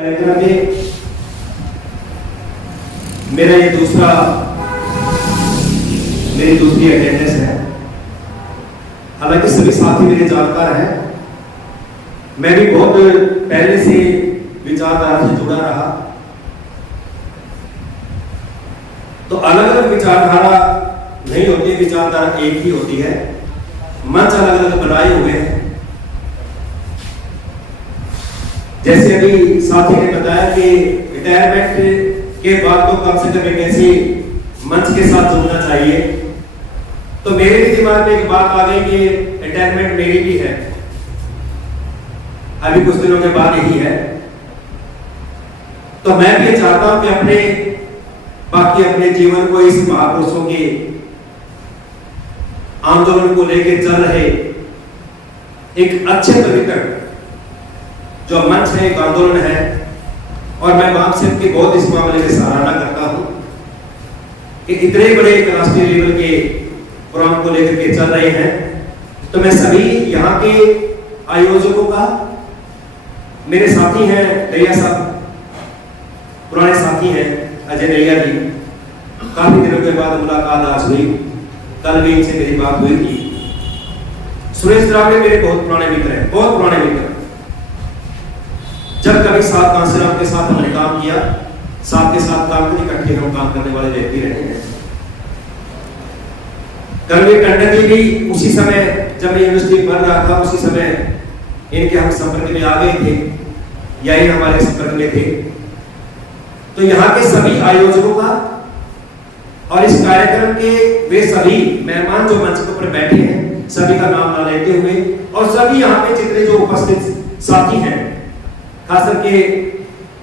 कार्यक्रम में मेरा ये मेरी दूसरी अटेंडेंस है। हालांकि सभी साथी मेरे जानकार हैं, मैं भी बहुत पहले से विचारधारा से जुड़ा रहा। तो अलग अलग विचारधारा नहीं होती, विचारधारा एक ही होती है। मंच अलग अलग बनाए हुए हैं। जैसे अभी साथी ने बताया कि रिटायरमेंट के बाद तो कम से कम एक ऐसी मंच के साथ जुड़ना चाहिए, तो मेरे भी दिमाग में एक बात आ गई कि रिटायरमेंट मेरी भी है, अभी कुछ दिनों के बाद यही है। तो मैं भी चाहता हूं कि अपने जीवन को इस महापुरुषों के आंदोलन को लेकर चल रहे एक अच्छे पवित्र जो मंच है, एक आंदोलन है, और मैं बाप से की बहुत इस मामले में सराहना करता हूं कि इतने बड़े एक राष्ट्रीय लेवल के प्रोग्राम को लेकर के चल रहे हैं। तो मैं सभी यहाँ के आयोजकों का, मेरे साथी हैं नैया साहब, पुराने साथी हैं अजय नैया जी, काफी दिनों के बाद मुलाकात आज हुई, कल भी इनसे मेरी बात हुई थी। सुरेश द्राविड़ मेरे बहुत पुराने मित्र हैं, बहुत पुराने मित्र। जब कभी साथ कांसीराम के साथ हमने काम किया, साथ के साथ काम करके इकट्ठे हम काम करने वाले व्यक्ति रहे हैं। कर्मवीर टंडन जी भी उसी समय जब मैं यूनिवर्सिटी पढ़ रहा था, उसी समय इनके हम संपर्क में आ गए थे, या ये हमारे संपर्क में थे। तो यहाँ के सभी आयोजकों का और इस कार्यक्रम के वे सभी मेहमान जो मंच के ऊपर बैठे हैं, सभी का नाम ना लेते हुए, और सभी यहाँ पे जितने जो उपस्थित साथी हैं, खास करके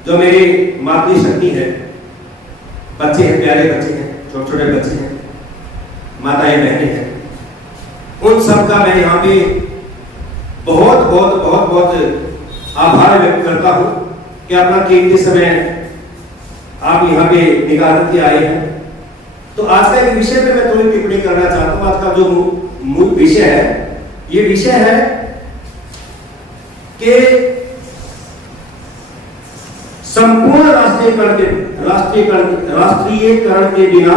जो मेरे मातृ शक्ति है, बच्चे हैं, प्यारे बच्चे हैं, छोटे छोटे बच्चे हैं, माताएं बहनें हैं, उन सब का मैं यहाँ पे बहुत बहुत बहुत बहुत आभार व्यक्त करता हूँ कि अपना कीमती समय आप यहाँ पे निकाल के आए हैं। तो आज का एक विषय पे मैं थोड़ी टिप्पणी करना चाहता हूँ। आज का जो मूल विषय है, ये विषय है कि संपूर्ण राष्ट्रीयकरण के बिना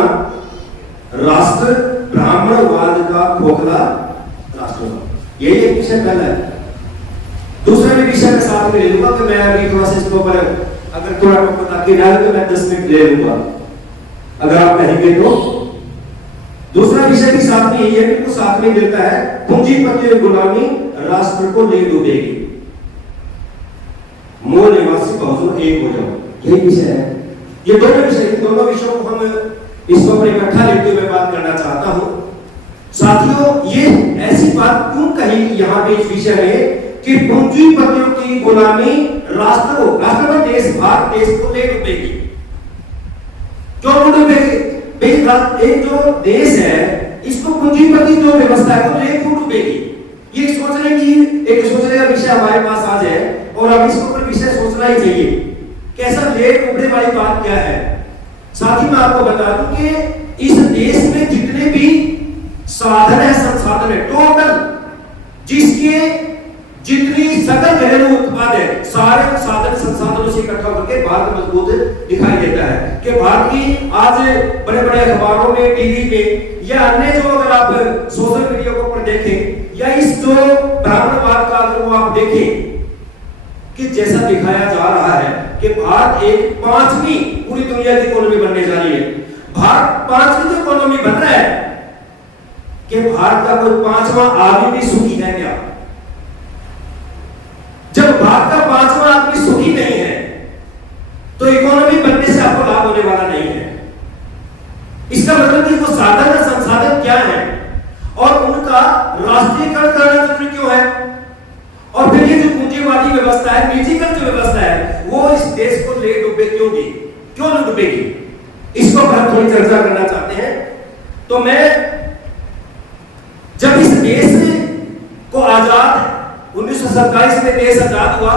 राष्ट्र ब्राह्मणवाद का खोखला राष्ट्रवाद, यही एक विषय पहला है। दूसरा भी विषय मैं साथ में ले लूंगा, कि मैं अभी थोड़ा सा इसके ऊपर अगर थोड़ा बता के डाल तो मैं 10 मिनट ले लूंगा, अगर आप कहेंगे तो। दूसरा विषय भी साथ में यही है, बिल्कुल साथ में मिलता है, पूंजीपति गुलामी राष्ट्र को ले डूबेगी, मूल निवासी बहुजन एक हो जाओ, यही विषय है। ये दोनों विषयों को हम इसको पर इकट्ठा लेते हुए बात करना चाहता हूं। साथियों, ये ऐसी बात क्यों कही यहाँ पे इस विषय में कि पूंजीपतियों की गुलामी राष्ट्र देश, भारत देश को ले डूबेगी। क्यों डूबेगी? एक जो देश है, इसको पूंजीपति जो व्यवस्था है वो ले डूबेगी। ये सोचने का विषय हमारे पास आ जाए, और अब इसके ऊपर विषय सोचना ही चाहिए, कैसा ले डूबने वाली बात क्या है। साथ ही मैं आपको बता दूं कि इस देश में जितने भी साधन है, संसाधन है, टोटल जिसके जितनी सकल घरेलू उत्पाद है, सारे साधन संसाधनों से इकट्ठा करके भारत मजबूत दिखाई देता है। कि भारत की आज बड़े बड़े अखबारों में, टीवी में, या अन्य जो अगर आप सोशल मीडिया के ऊपर देखें, या इस जो ब्राह्मणवाद का अगर वो आप देखें, कि जैसा दिखाया जा रहा है कि भारत एक 5वीं पूरी दुनिया की इकोनॉमी बनने जा रही है। भारत 5वीं जो इकोनॉमी बन रहा है, कि भारत का कोई 5वां आदमी भी सुखी है क्या? जब भारत का 5वां आदमी सुखी नहीं है, तो इकोनॉमी बनने से आपको लाभ होने वाला नहीं है। इसका मतलब कि वो साधन और संसाधन क्या है, और उनका राष्ट्रीयकरण करना जरूरी क्यों है, और फिर ये जो पूंजीवादी व्यवस्था है, निजीकरण जो व्यवस्था है, वो इस देश को ले डूबे क्यों डूबेगी, इसको हम थोड़ी चर्चा करना चाहते हैं। तो मैं जब इस देश को आजाद 1947 में देश आजाद हुआ,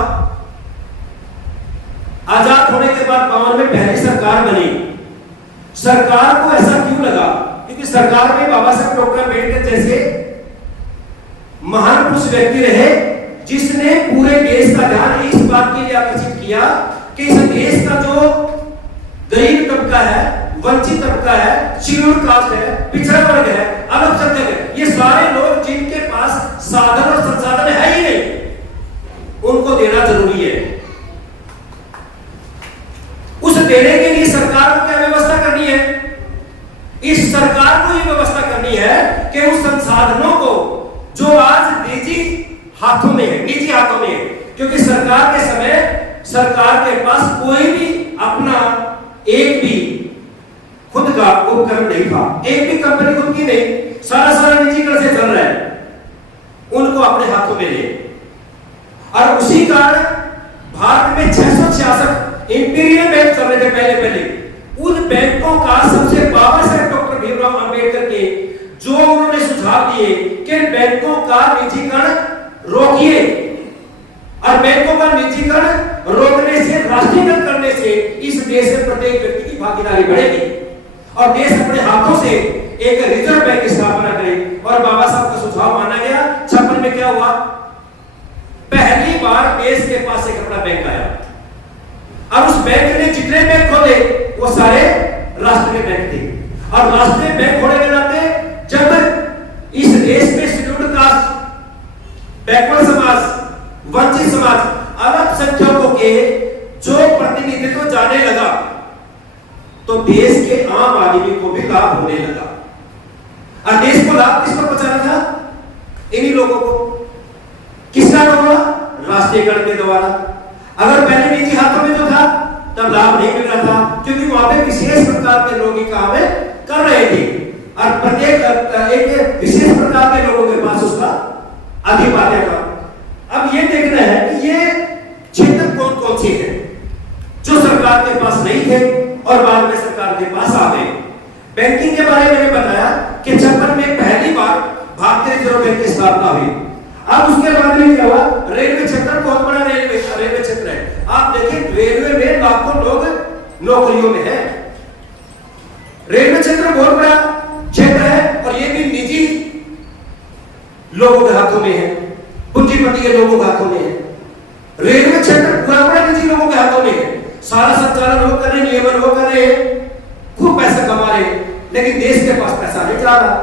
आजाद होने के बाद 52 में पहली सरकार बनी। सरकार को ऐसा क्यों लगा? क्योंकि सरकार में बाबा साहब डॉक्टर अम्बेडकर जैसे महान पुरुष व्यक्ति रहे, जिसने पूरे देश का ध्यान इस बात के लिए आकर्षित किया कि इस देश का जो गरीब तबका है, वंचित तबका है, शेड्यूल कास्ट है, पिछड़ा वर्ग है, अल्पसंख्यक है, ये सारे लोग जिनके पास साधन और संसाधन है ही नहीं, उनको देना जरूरी है। उस देने के लिए सरकार को क्या व्यवस्था करनी है? इस सरकार को ये व्यवस्था करनी है कि उस संसाधनों को जो आज निजी हाथों में है, निजी हाथों में है, क्योंकि सरकार के समय सरकार के पास कोई भी अपना एक भी खुद का उपकरण नहीं था, एक भी कंपनी खुद की नहीं, सारा निजीकरण से चल रहा है, उनको अपने हाथों में ले। और उसी कारण भारत में 666 इंपीरियल बैंक चल रहे थे पहले। उन बैंकों का सबसे बाबा साहेब डॉक्टर भीमराव अंबेडकर के जो उन्होंने सुझाव दिए कि बैंकों का निजीकरण रोकिए, और बैंकों का निजीकरण रोकने से, राष्ट्रीयकरण करने से इस देश में प्रत्येक व्यक्ति की भागीदारी बढ़ेगी और देश अपने हाथों से एक रिजर्व बैंक की स्थापना करे। और बाबा साहब का सुझाव माना गया। 56 में क्या हुआ? पहली बार देश के पास एक अपना बैंक आया। अब उस बैंक ने जितने बैंक खोले वो सारे राष्ट्रीय बैंक थे, और राष्ट्रीय बैंक खोले के नाते जब इस देश में शेड्यूल्ड कास्ट, बैकवर्ड समाज, वंचित समाज, अल्पसंख्यकों के जो प्रतिनिधित्व जाने लगा तो देश के आम आदमी को भी लाभ होने लगा। और देश को लाभ किसको पहुंचाना था? इन्हीं लोगों को। किसका हुआ? राष्ट्रीयकरण के द्वारा। अगर पहले निजी हाथों में जो था तब लाभ नहीं मिल रहा था, क्योंकि वहां पे विशेष प्रकार के लोग ही काम कर रहे थे, और प्रत्येक एक विशेष प्रकार के लोगों के पास उसका आधिपत्य था। अब ये देखना है कि ये क्षेत्र कौन कौन से हैं जो सरकार के पास नहीं थे और बाद में सरकार के पास आ गए। बैंकिंग के बारे में मैंने बताया कि 56 में पहली बार भारतीय रिजर्व बैंक की स्थापना हुई। अब उसके बाद में क्या हुआ? रेलवे क्षेत्र बहुत बड़ा रेलवे क्षेत्र है। आप देखिए रेलवे में लाखों लोग नौकरियों में हैं। रेलवे क्षेत्र बहुत बड़ा क्षेत्र है और ये भी निजी लोगों के हाथों में है, पूंजीपति के लोगों के हाथों में है। रेलवे क्षेत्र पूरा निजी लोगों के हाथों में है। सारा संचालन वो कर रहे, नियमन वो कर रहे, खूब पैसा कमा रहे, लेकिन देश के पास पैसा नहीं जा रहा।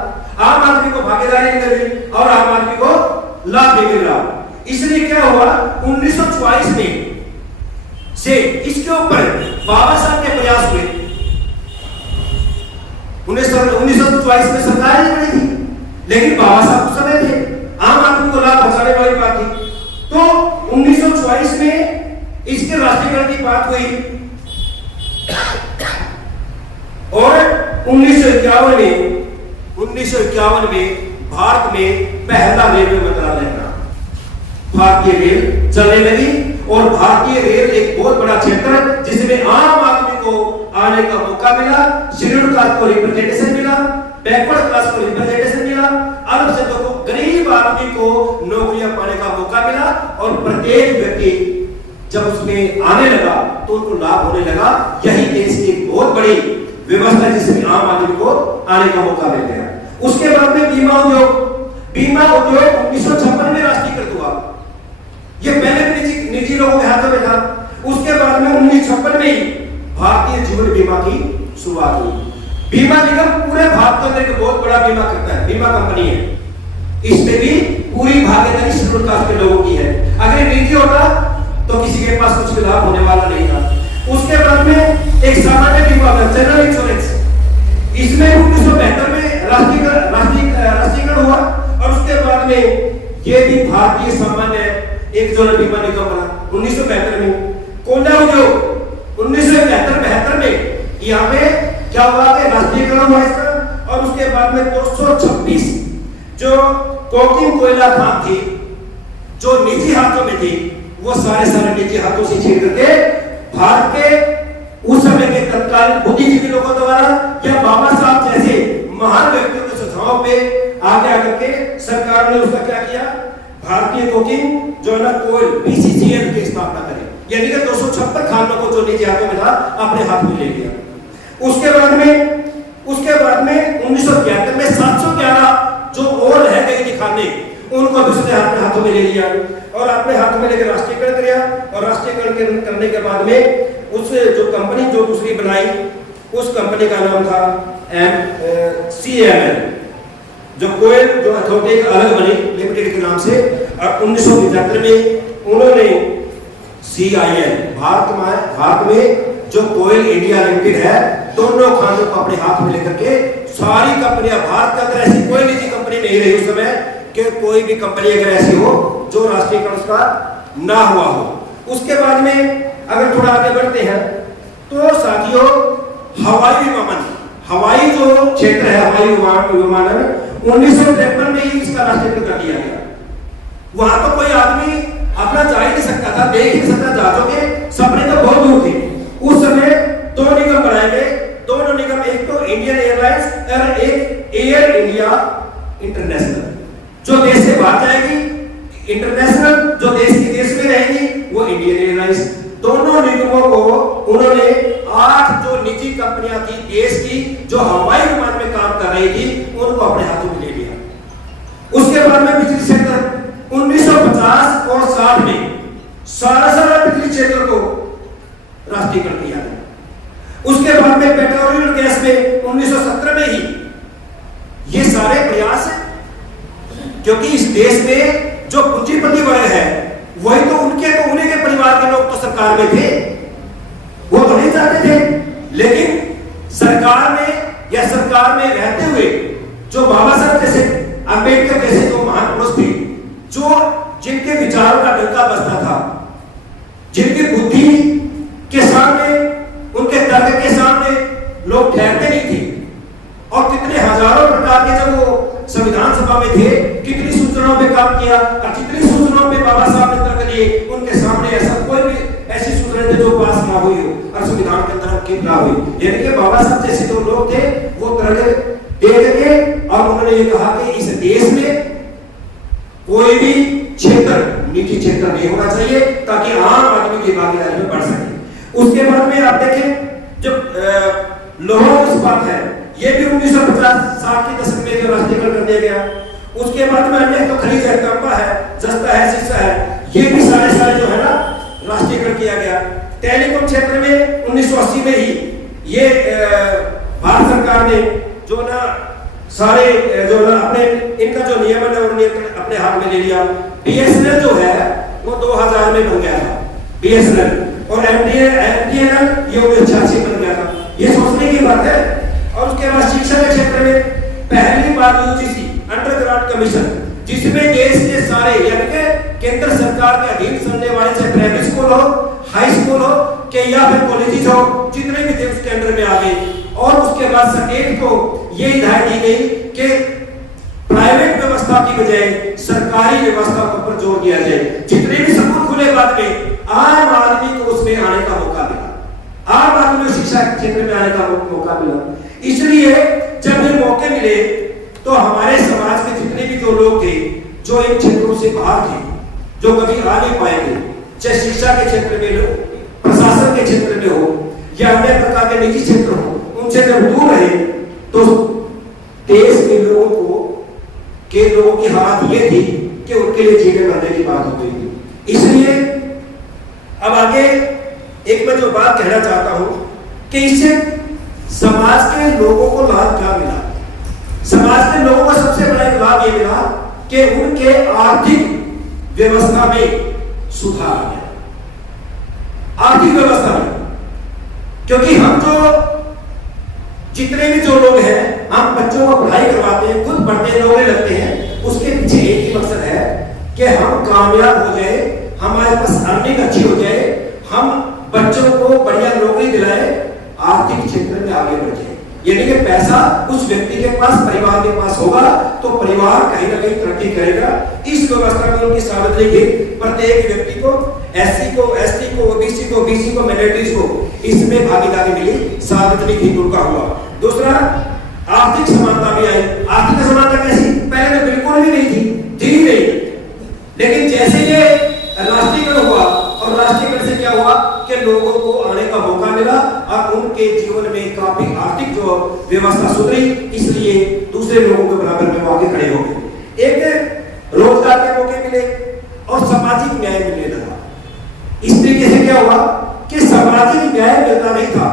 आम आदमी को भागीदारी नहीं मिल रही और आम आदमी को लाभ नहीं मिल रहा। इसलिए क्या हुआ? 1944 में से इसके ऊपर बाबा साहब के प्रयास हुए। 1944 में सरकार नहीं बनी थी, लेकिन बाबा साहब उस समय थे, आम आदमी को लाभ पहुंचाने वाली बात थी। तो 1944 में इसके राष्ट्रीयकरण की बात हुई और 1951 में भारत में पहला रेलवे मंत्रालय बना। भारतीय रेल चलने लगी और भारतीय रेल एक बहुत बड़ा क्षेत्र जिसमें आम आदमी को आने का मौका मिला, शेड्यूल्ड कास्ट को रिप्रेजेंटेशन मिला, बैकवर्ड क्लास को रिप्रेजेंटेशन मिला, अल्पसंख्यकों को, गरीब आदमी को नौकरियां पाने का मौका मिला, और प्रत्येक व्यक्ति जब उसमें आने लगा तो उनको लाभ होने लगा। यही देश की बहुत बड़ी व्यवस्था जिसमें आम आदमी को आने का मौका मिल गया। उसके बाद में बीमा उद्योग 1956 में राष्ट्रीयकृत हुआ। ये पहले भी निजी लोगों के हाथों में था। उसके बाद में 1956 में ही भारतीय जीवन बीमा की शुरुआत हुई। बीमा निगम पूरे भारत के अंदर एक बहुत बड़ा बीमा करता है, बीमा कंपनी है। इसमें भी पूरी भागीदारी शेड्यूल्ड कास्ट के लोगों की है। अगर निजी होता तो किसी के पास कुछ लाभ होने वाला नहीं था। उसके बाद में एक सामान्य बीमा, जनरल इंश्योरेंस, इसमें 1972 में राष्ट्रीयकरण हुआ, और उसके बाद में ये भी भारतीय सामान्य एक जनरल बीमा निगम बना 1972 में। कोयला उद्योग 1971-72 में यहाँ पे क्या हुआ कि राष्ट्रीयकरण हुआ इसका, और उसके बाद में 226 जो कोकिंग कोयला खान थी जो निजी हाथों में थी, वो सारे निजी हाथों से छीन करके भारत के उस समय के तत्कालीन बुद्धिजीवी लोगों द्वारा या बाबा साहब जैसे महान व्यक्तियों के सुझाव पे आगे आकर के सरकार ने उसका क्या किया? भारतीय कोकिंग जो है ना कोयल BCCL की स्थापना करी, यानी कि 256 खानों को जो निजी हाथों में था अपने हाथ में ले लिया। उसके बाद में 1973 में 711 जो और रह गई थी खाने, उनको भी उसने अपने हाथों में ले लिया और अपने हाथों में लेकर राष्ट्रीयकरण किया। और राष्ट्रीयकरण करने के बाद में उस जो कंपनी जो दूसरी बनाई उस कंपनी का नाम था CML, जो कोयल जो अथॉरिटी एक अलग बनी लिमिटेड के नाम से। और 1975 में उन्होंने CIL भारत में जो कोयल इंडिया लिमिटेड है दोनों खानों को अपने हाथ में लेकर के सारी कंपनियां भारत के अंदर ऐसी कोई निजी कंपनी नहीं रही उस समय कि कोई भी कंपनी अगर ऐसी हो जो राष्ट्रीयकरण उसका ना हुआ हो। उसके बाद में अगर थोड़ा आगे बढ़ते हैं तो साथियों हवाई जो क्षेत्र है हवाई विमानन 1953 में ही इसका राष्ट्रीयकरण कर दिया गया। वहां तो कोई आदमी अपना जा ही नहीं सकता था, देख ही नहीं सकता, जहाजों के सपने तो बहुत दूर थे। उस समय दो निगम बनाए गए, दोनों निगम, एक तो इंडियन एयरलाइंस और एक एयर इंडिया इंटरनेशनल, जो देश से बाहर जाएगी, इंटरनेशनल जो देश में रहेगी वो इंडियन एयरलाइंस। दोनों निगमों को उन्होंने 8 जो निजी कंपनियां थी देश की जो हवाई विमान में काम कर रही थी उनको अपने हाथों में ले लिया। उसके बाद में बिजली क्षेत्र 1950 और 60 में सारा बिजली क्षेत्र को राष्ट्रीयकरण किया गया। उसके बाद में पेट्रोल और गैस में 1970 में ही ये सारे प्रयास है, क्योंकि इस देश में जो पूंजीपति वर्ग है वही तो उन्हीं के परिवार के लोग तो सरकार में थे, वो तो नहीं चाहते थे। लेकिन सरकार में रहते हुए जो बाबा साहब जैसे अंबेडकर जैसे जो महान पुरुष थे, जो जिनके विचारों का डंका बजता था, जिनकी बुद्धि के सामने उनके तर्क के सामने लोग ठहरते नहीं थे, और कितने हजारों प्रकार के जब वो संविधान सभा में थे कितनी सूचनाओं पे काम किया और कितनी सूचनाओं पे बाबा साहब ने तर्क दिए, उनके सामने ऐसा कोई भी ऐसी सूचना थे जो पास ना हुई हो और संविधान के अंदर अंकित ना हुई। यानी कि बाबा साहब जैसे जो लोग थे वो तर्क दे के और उन्होंने ये कहा कि इस देश में कोई भी क्षेत्र निजी क्षेत्र नहीं होना चाहिए ताकि आम आदमी की भागीदारी में बढ़ सके। उसके बाद में आप देखें जो लोहा इस्पात है ये भी 1950-60 के दशक में जो राष्ट्रीयकरण कर दिया गया। उसके बाद में अन्य तो खनिज है, तांबा है, जस्ता है, शीशा है, ये भी सारे जो है ना राष्ट्रीयकरण किया गया। टेलीकॉम क्षेत्र में 1980 में ही ये भारत सरकार ने जो ना सारे जो ना अपने इनका जो नियमन है और नियंत्रण अपने हाथ में ले लिया। BSNL जो है वो 2000 में बन गया था BSNL, और MTNL ये 1986 बन गया था। ये सोचने की बात है। और उसके बाद शिक्षा के क्षेत्र में पहली बार UGC अंडर ग्रेजुएट कमीशन, जिसमें देश के सारे यानी कि केंद्र सरकार के अधीन चलने वाले चाहे प्राइमरी स्कूल हो, हाई स्कूल हो के या फिर कॉलेज हो, जितने भी थे उसके अंडर में आ गए। और उसके बाद स्टेट को ये हिदायत दी गई कि प्राइवेट व्यवस्था की बजाय सरकारी व्यवस्था के ऊपर जोर दिया जाए। जितने भी स्कूल खुले बाद में आम आदमी को उसमें आने का मौका मिला, आम आदमी को शिक्षा के क्षेत्र में आने का मौका मिला। इसलिए जब ये मौके मिले तो हमारे समाज के जितने भी जो लोग थे जो इन क्षेत्रों से बाहर थे, जो कभी आ नहीं पाए थे, चाहे शिक्षा के क्षेत्र में हो, प्रशासन के क्षेत्र में हो या अन्य प्रकार के निजी क्षेत्र हो, उनसे जब दूर रहे तो देश के लोगों की हालत ये थी कि उनके लिए जीने मरने की बात हो गई थी। इसलिए अब आगे एक मैं जो बात कहना चाहता हूं कि इससे समाज के लोगों को लाभ क्या मिला। समाज के लोगों को सबसे बड़ा एक लाभ ये मिला कि उनके आर्थिक व्यवस्था में सुधार आ गया, आर्थिक व्यवस्था में। क्योंकि हम जो जितने भी जो लोग हैं, हम बच्चों को पढ़ाई करवाते हैं, खुद पढ़ते हैं, नौकरी लगते हैं, उसके पीछे एक ही मकसद है कि हम कामयाब हो जाए, हमारे पास अर्निंग अच्छी हो जाए, हम बच्चों को बढ़िया नौकरी दिलाए, आर्थिक क्षेत्र में आगे बढ़े। यानी कि पैसा उस व्यक्ति के पास, परिवार के पास होगा तो परिवार कहीं ना कहीं तरक्की करेगा। इस व्यवस्था में उनकी सार्वजनिक हित प्रत्येक व्यक्ति को, SC को, ST को, OBC को, BC को, माइनॉरिटीज को इसमें भागीदारी मिली, सार्वजनिक हित उनका हुआ। दूसरा, आर्थिक समानता भी आई। आर्थिक समानता कैसी? पहले तो बिल्कुल भी नहीं थी नहीं। लेकिन जैसे ये राष्ट्रीयकरण हुआ और राष्ट्रीयकरण से क्या हुआ कि लोगों को आने का मौका मिला और उनके जीवन में काफी आर्थिक जो व्यवस्था सुधरी, इसलिए दूसरे लोगों के बराबर में वो आगे खड़े हो गए। एक रोजगार के मौके मिले और सामाजिक न्याय मिलने लगा। इस तरीके से क्या हुआ कि सामाजिक न्याय मिलता नहीं था,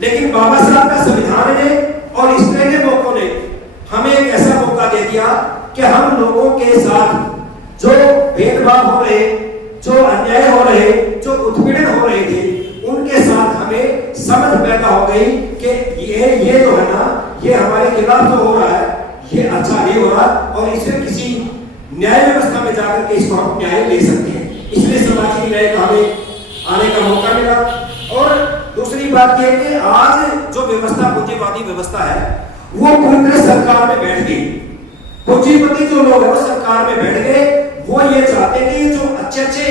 लेकिन बाबा साहब का संविधान ने और इस तरह के मौकों ने हमें एक ऐसा मौका दे दिया कि हम लोगों के साथ जो भेदभाव हो रहे, जो अन्याय हो रहे, जो उत्पीड़न हो रहे थे, उनके साथ हमें समझ पैदा हो गई कि ये जो है ना, ये हमारे खिलाफ जो हो रहा है ये अच्छा नहीं हो रहा और इसे किसी न्याय व्यवस्था में जाकर के इसको हम न्याय ले सकते हैं। इसलिए सामाजिक न्याय का हमें आने का मौका मिला। और दूसरी बात यह कि आज जो व्यवस्था पूंजीवादी व्यवस्था है वो पूरी तरह सरकार में बैठ गई। पूंजीपति जो लोग हैं वो सरकार में बैठ गए। वो ये चाहते हैं कि जो अच्छे अच्छे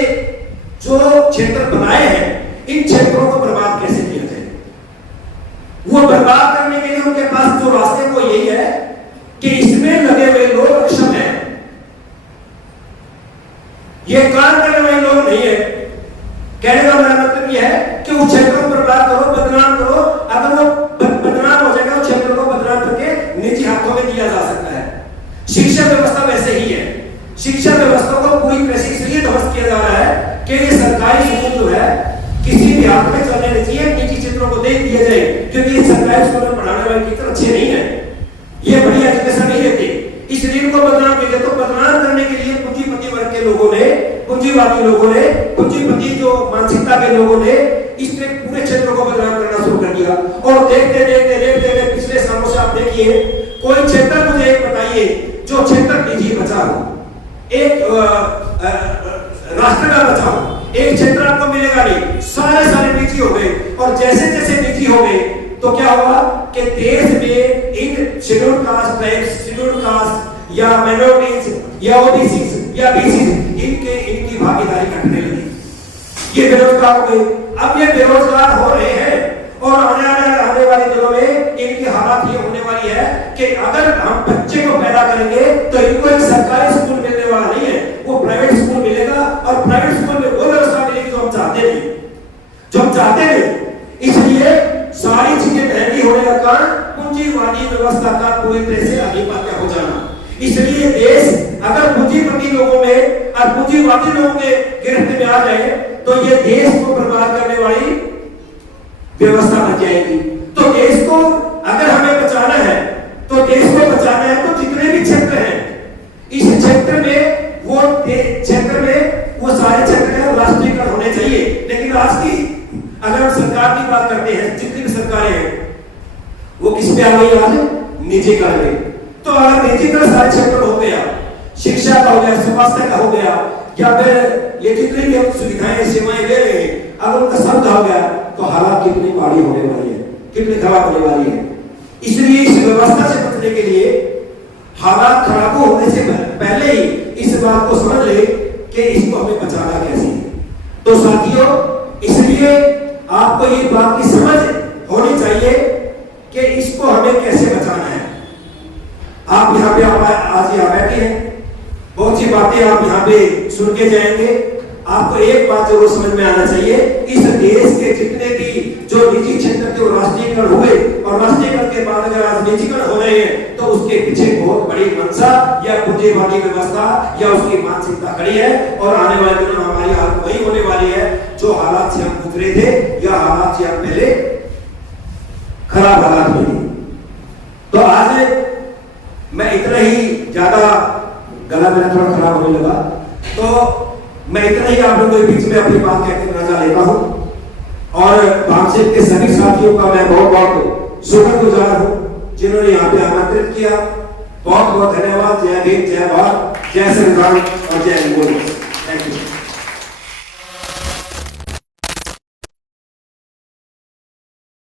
जो क्षेत्र बनाए हैं इन क्षेत्रों को बर्बाद कैसे किया जाए। वो बर्बाद करने के लिए उनके पास जो रास्ते वो यही है कि इसमें लगे हुए लोग अक्षम हैं, ये काम करने वाले लोग नहीं है। कहने का मेरा मतलब यह है कि उस क्षेत्र को बर्बाद करो, बदनाम करो। अगर वो बदनाम हो जाएगा उस क्षेत्र को बदनाम करके निजी हाथों में दिया जा सकता है। शिक्षा व्यवस्था वैसे ही है। शिक्षा व्यवस्था को पूरी तरह से इसलिए ध्वस्त किया जा रहा है कि ये सरकारी स्कूल जो है किसी भी हाथ में चलने नहीं चाहिए, निजी क्षेत्रों को दे दिया जाए, क्योंकि ये सरकारी स्कूल में पढ़ाने वाले टीचर अच्छे नहीं है, ये बढ़िया एजुकेशन नहीं देते। इसलिए इनको बदनाम किया। तो बदनाम करने के लिए पूंजीपति वर्ग के लोगों ने, पूंजीवादी लोगों ने, पूंजीपति जो मानसिकता के लोगों ने इस तरह पूरे क्षेत्र को बदनाम करना शुरू कर दिया। और देखते देखते देखते देखते पिछले सालों से आप देखिए, कोई क्षेत्र मुझे एक बताइए जो क्षेत्र निजी बचा हो, एक राष्ट्र का बचा हो, एक क्षेत्र आपको मिलेगा नहीं। सारे निजी हो गए। और जैसे जैसे निजी हो गए तो क्या हुआ कि देश में इन scheduled caste, tribes, scheduled caste या माइनॉरिटीज या ओबीसी या बीसी इनकी भागीदारी घटने लगी। ये बेरोजगार हो गए। अब ये बेरोजगार हो रहे हैं और आने वाले दिनों में इनकी हालत ये होने वाली है कि अगर हम बच्चे को पैदा करेंगे तो इनको एक सरकारी स्कूल मिलने वाला नहीं है, वो प्राइवेट स्कूल मिलेगा। और प्राइवेट स्कूल में वो व्यवस्था मिलेगी जो हम चाहते नहीं, जो हम चाहते नहीं। इसलिए सारी चीजें महंगी होने का कारण पूंजीवादी व्यवस्था का पूरी तरह से आधिपत्य हो जाना। इसलिए देश अगर पूंजीपति लोगों में और पूंजीवादी लोगों के गिरफ्त में आ जाए तो ये देश को बर्बाद करने वाली व्यवस्था बन जाएगी। तो देश को अगर हमें बचाना है तो देश को बचाना है तो जितने भी क्षेत्र हैं इस क्षेत्र में वो सारे क्षेत्र राष्ट्रीयकरण होने चाहिए। लेकिन आज की अगर हम सरकार की बात करते हैं, जितनी भी सरकारें हैं वो किस पे आ गई? आज निजीकरण में। तो अगर निजीकरण सारे क्षेत्र हो गया, शिक्षा का हो गया, स्वास्थ्य का हो गया, या फिर ये जितनी भी हम सुविधाएं सेवाएं दे रहे हैं अगर उनका सब हो गया तो हालात कितनी भारी होने वाली है, कितनी खराब होने वाली है। इसलिए इस व्यवस्था से बचने के लिए हालात खराब होने से पहले ही इस बात को समझ ले कि इसको हमें बचाना कैसे। तो साथियों, इसलिए आपको ये बात की समझ होनी चाहिए कि इसको हमें कैसे बचाना है। आप यहाँ पे आज यहाँ बैठे हैं, बहुत सी बातें आप यहाँ पे सुन के जाएंगे। आपको एक बात जरूर समझ में आना चाहिए, इस देश के जितने भी जो निजी क्षेत्र के राष्ट्रीयकरण हुए और राष्ट्रीयकरण के बाद अगर आज निजीकरण हो रहे हैं तो उसके पीछे बहुत बड़ी मंशा या पूंजीवादी व्यवस्था या उसकी मानसिकता खड़ी है। और आने वाले दिनों में हमारी हालत वही होने वाली है जो हालात से हम गुजरे थे या हालात से हम पहले खराब हालात हुए। तो आज मैं इतना ही, ज्यादा गला मेरा थोड़ा खराब होने लगा, तो मैं इतना ही आप लोगों के बीच में अपनी बात कहकर रजा लेता हूं। और भागसिक के सभी साथियों का मैं बहुत बहुत शुक्रगुजार हूं जिन्होंने यहाँ पे आमंत्रित किया। बहुत बहुत धन्यवाद। जय भीम, जय भारत, जय संविधान और जय हिंद। Thank you.